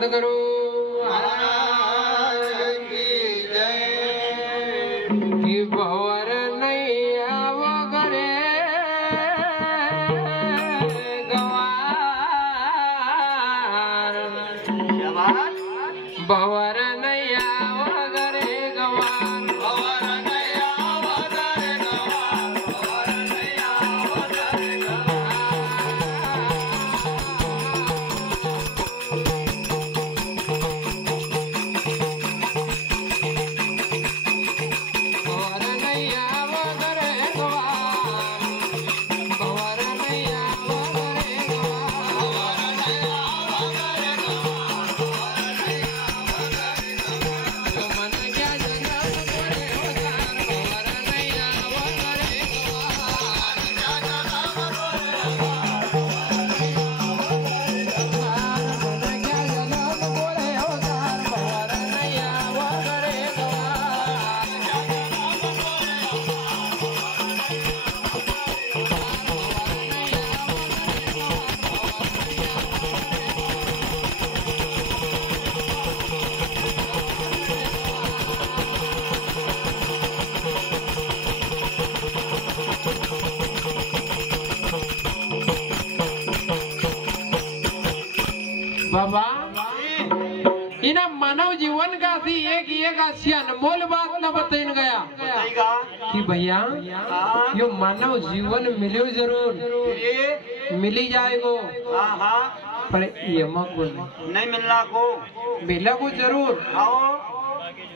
सदगुरु की भवर नैया वगरे गवार भवर नैया वगरे गवार भवर नैया वगरे गवार भवर नैया वगरे बाबा इना मानव जीवन का सी एक अशी अनमोल बात न बताइन गया कि भैया यो मानव जीवन मिलो जरूर मिली जाएगो पर ये को नहीं मिलना को मिला को जरूर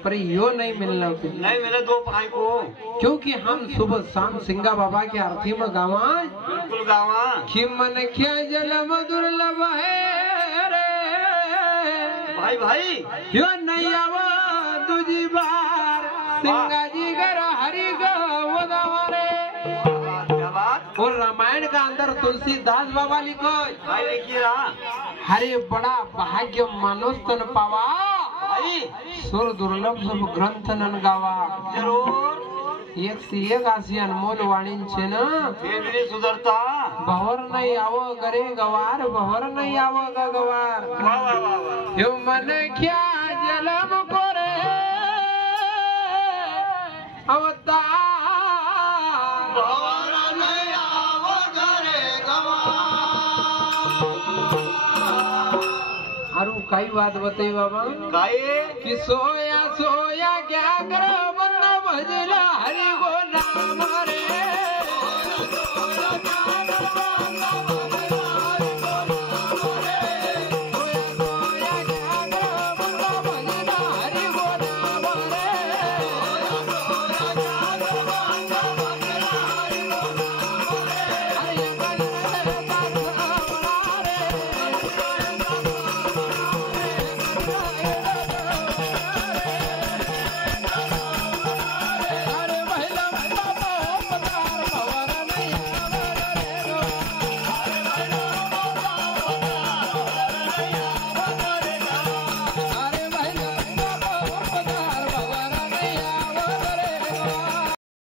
पर यो नहीं मिलना को नहीं मिले दो भाई को क्योंकि हम सुबह शाम सिंगा बाबा के आरती में गावा बिल्कुल गावा कि मन क्या जलम दुर्लभ है भाई भाई यो नहीं आवा तुझी बार सिंगा जी घर हरि गोदावरे और रामायण का अंदर तुलसीदास बाबा लिखो भाई देखिए हरे बड़ा भाग्य मानोस्तन पावा भाई सुर दुर्लभ सब ग्रंथ नन गावा जरूर एक से एक आशी अनमोल वाणी छे न सुधरता भवर नहीं आवो करे गवार भवर नहीं आवो गवार वाह वाह वाह यो मन क्या जलम करे अवतार भवर नहीं आवो करे गवार अरु कई बात बताई बाबा काहे कि सोया सोया क्या करो बंदा भजला हरि को नाम रे